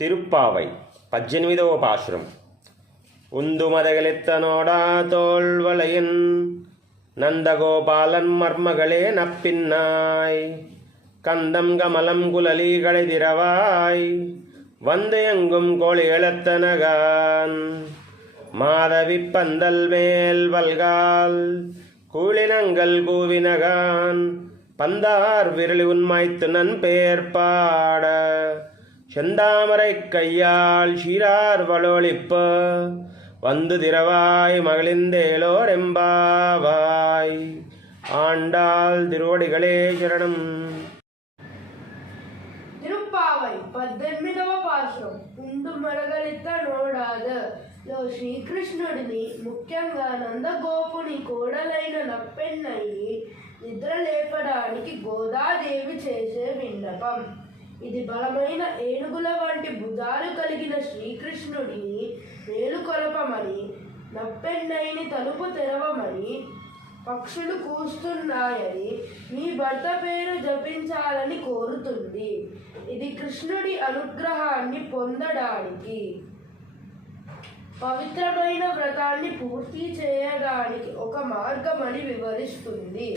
తిరుప్పావై 18వ పాశురం. உந்துமதகலித்தனோடா தோல்வளையன் நந்தகோபாலன் மர்மகளே நப்பின்னாய் கந்தம் கமலம் குலலி களைதிரவாய் வந்து எங்கும் கோழி எழுத்தனகான் மாதவி பந்தல் மேல் வல்கால் கூழினங்கள் கூவினகான் பந்தார் விரலி உன்மாய்த்து நன் பேர் பாட செந்தாமரை கையால் சீரார் வளொளிப்ப வந்து திரவாய் மகளிந்தேலோர் எம்பாவாய். ஆண்டாள் திருவடிகளே சரணம். తిరుప్పావై 18వ పాశురం. ఉండు మరగలిత నోడాద లో శ్రీకృష్ణుడిని ముఖ్యంగా నందగోపుని కోడలైన నప్పెన్నయ్యి నిద్ర లేపడానికి గోదాదేవి చేసే విన్నపం. ఇది బలమైన ఏనుగుల వంటి భుజాలు కలిగిన శ్రీకృష్ణుడిని మేలుకొలపమని, నప్పెన్నయ్యని తలుపు తెరవమని, పక్షులు కూస్తున్నాయని, నీ భర్త పేరు జపించాలని కోరుతుంది. ఇది కృష్ణుడి అనుగ్రహాన్ని పొందడానికి, పవిత్రమైన వ్రతాన్ని పూర్తి చేయడానికి ఒక మార్గమని వివరిస్తుంది.